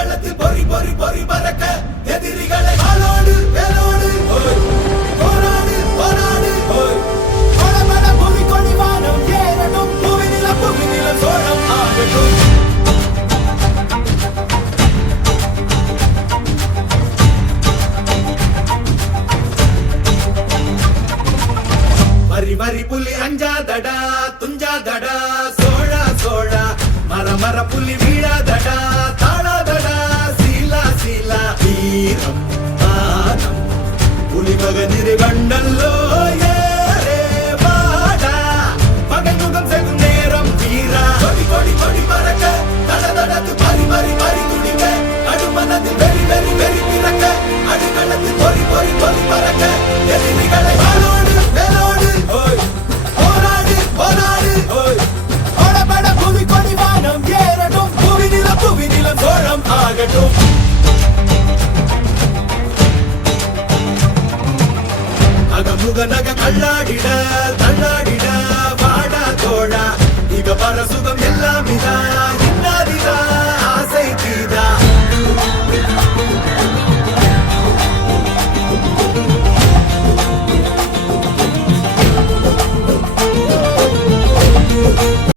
அடுக்களத்தில் பொறி பொறி பொறி பறக்க எதிரிகளை ஆளோடு வேலோடு போராடு போராடு படபட புவி கொடிவானம் ஏறட்டும் புவி நில சோழம் ஆகட்டும். வரி வரி புலி அஞ்சாதடா துஞ்சாதடா சோழா சோழா மர புலி வீழாதடா தாழாதடா சீலா சீலா வீரம் மானம் புலி மகனிரு கண்டல்லோ ஏரே வாடா பகை முகம் செகும் நேரம் வீரா கொடி கொடி கொடி பறக்க தட தடத்து பறி பறி பறி துடிக்க அடுமனத்தில் வெறி வெறி வெறி பிறக்க அடுக்களத்தில் பொறி பொறி பொறி பறக்க எதிரிகளை வாளோடு வேலோடு போராடு போராடு படபட புவி கொடிவானம் ஏறட்டும் புவி நிலம் சோழம் ஆகட்டும். அகமுக நக கல்லாடிட தள்ளாடி